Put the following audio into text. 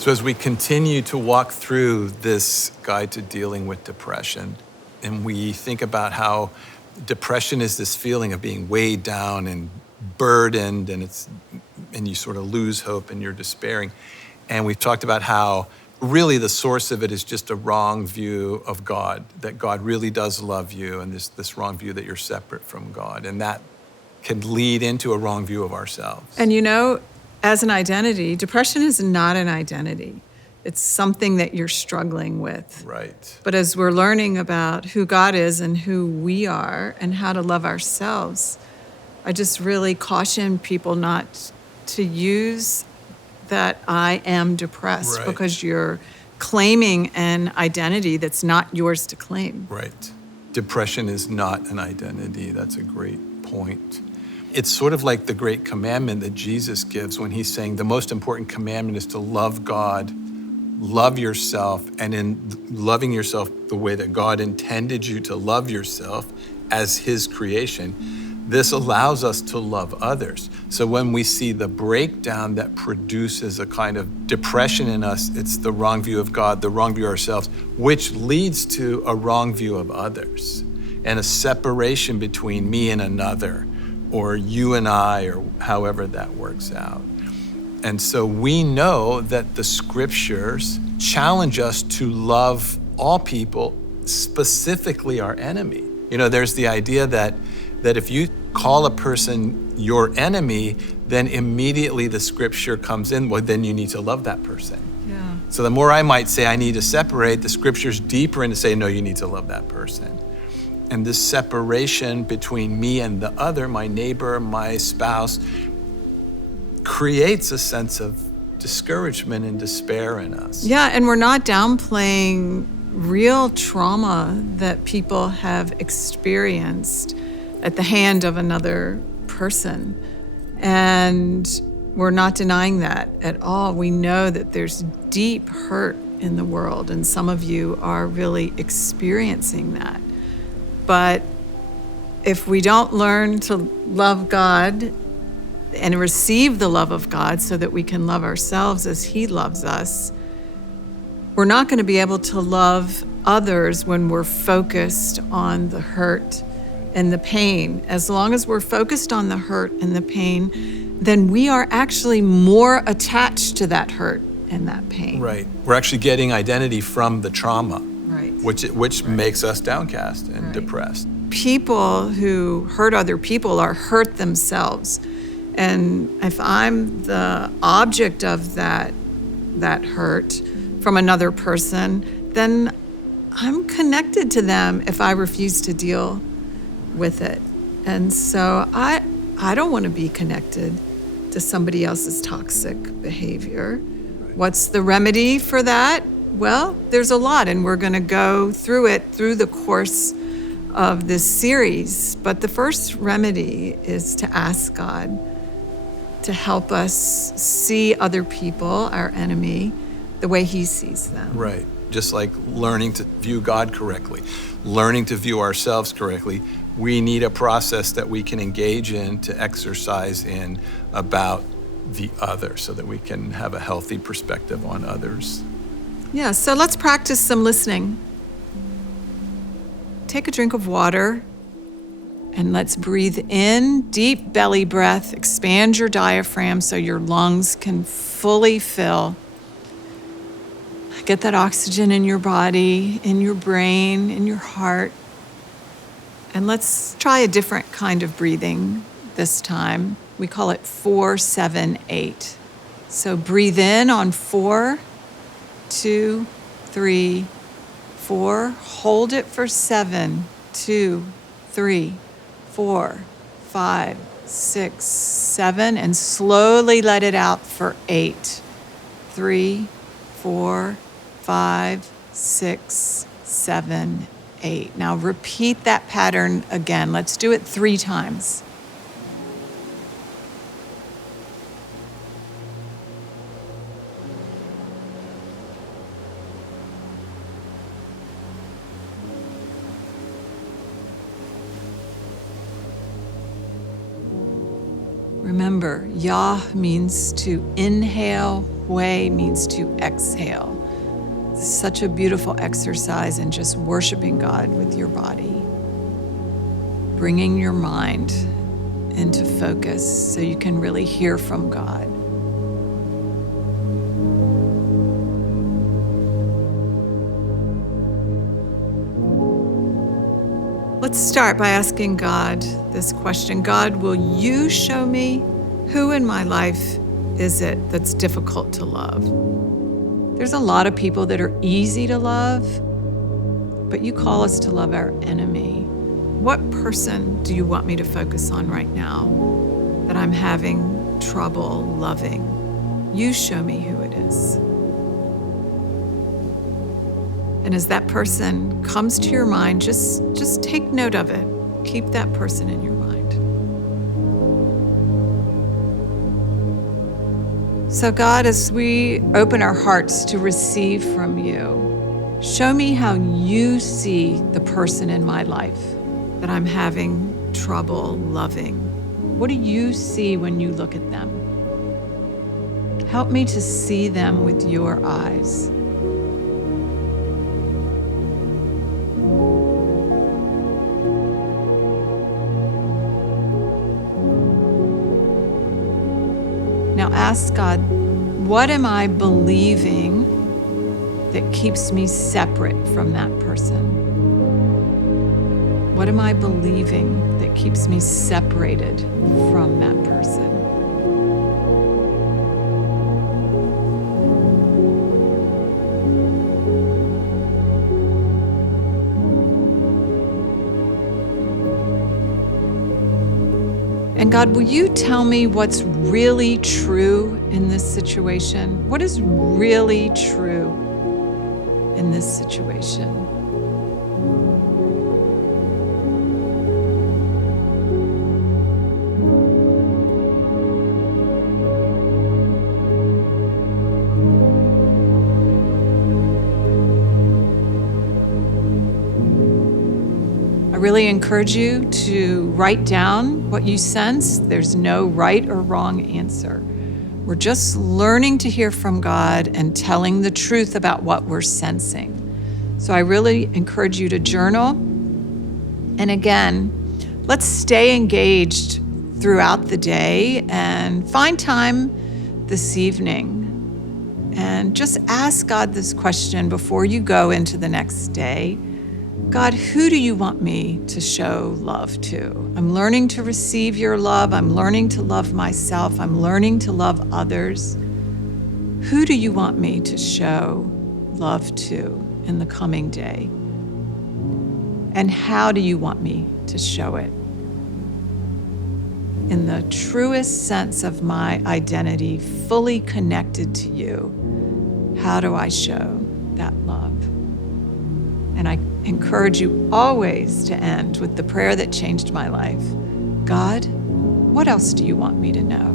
So as we continue to walk through this guide to dealing with depression, and we think about how depression is this feeling of being weighed down and burdened, and you sort of lose hope and you're despairing. And we've talked about how really the source of it is just a wrong view of God, that God really does love you, and this wrong view that you're separate from God. And that can lead into a wrong view of ourselves. And as an identity, depression is not an identity. It's something that you're struggling with. Right. But as we're learning about who God is and who we are and how to love ourselves, I just really caution people not to use that I am depressed, right, because you're claiming an identity that's not yours to claim. Right. Depression is not an identity. That's a great point. It's sort of like the great commandment that Jesus gives when he's saying the most important commandment is to love God, love yourself, and in loving yourself the way that God intended you to love yourself as his creation, this allows us to love others. So when we see the breakdown that produces a kind of depression in us, it's the wrong view of God, the wrong view of ourselves, which leads to a wrong view of others and a separation between me and another, or you and I, or however that works out. And so we know that the scriptures challenge us to love all people, specifically our enemy. There's the idea that if you call a person your enemy, then immediately the scripture comes in, well, then you need to love that person. Yeah. So the more I might say I need to separate, the scripture's deeper in to say, no, you need to love that person. And this separation between me and the other, my neighbor, my spouse, creates a sense of discouragement and despair in us. Yeah, and we're not downplaying real trauma that people have experienced at the hand of another person. And we're not denying that at all. We know that there's deep hurt in the world, and some of you are really experiencing that. But if we don't learn to love God and receive the love of God so that we can love ourselves as he loves us, we're not going to be able to love others when we're focused on the hurt and the pain. As long as we're focused on the hurt and the pain, then we are actually more attached to that hurt and that pain. Right. We're actually getting identity from the trauma. Right. Which makes us downcast and depressed. People who hurt other people are hurt themselves. And if I'm the object of that hurt from another person, then I'm connected to them if I refuse to deal with it. And so I don't want to be connected to somebody else's toxic behavior. What's the remedy for that? Well, there's a lot, and we're going to go through it through the course of this series. But the first remedy is to ask God to help us see other people, our enemy, the way he sees them. Right. Just like learning to view God correctly, learning to view ourselves correctly, we need a process that we can engage in, to exercise in about the other, so that we can have a healthy perspective on others. Yeah, so let's practice some listening. Take a drink of water and let's breathe in, deep belly breath, expand your diaphragm so your lungs can fully fill. Get that oxygen in your body, in your brain, in your heart. And let's try a different kind of breathing this time. We call it 4-7-8. So breathe in on 4, 2, 3, 4. Hold it for 7, 2, 3, 4, 5, 6, 7. And slowly let it out for 8, 3, 4, 5, 6, 7, 8. Now repeat that pattern again. Let's do it 3 times. Remember, Yah means to inhale Hue means to exhale. It's such a beautiful exercise in just worshiping God with your body, bringing your mind into focus so you can really hear from God. Let's start by asking God this question. God, will you show me who in my life is it that's difficult to love? There's a lot of people that are easy to love, but you call us to love our enemy. What person do you want me to focus on right now that I'm having trouble loving? You show me who it is. And as that person comes to your mind, just take note of it. Keep that person in your mind. So God, as we open our hearts to receive from you, show me how you see the person in my life that I'm having trouble loving. What do you see when you look at them? Help me to see them with your eyes. Now ask God, what am I believing that keeps me separate from that person? What am I believing that keeps me separated from that person? And God, will you tell me what's really true in this situation? What is really true in this situation? I really encourage you to write down what you sense. There's no right or wrong answer. We're just learning to hear from God and telling the truth about what we're sensing. So I really encourage you to journal. And again, let's stay engaged throughout the day and find time this evening and just ask God this question before you go into the next day. God, who do you want me to show love to? I'm learning to receive your love. I'm learning to love myself. I'm learning to love others. Who do you want me to show love to in the coming day? And how do you want me to show it? In the truest sense of my identity, fully connected to you, how do I show that love? And I encourage you always to end with the prayer that changed my life. God, what else do you want me to know?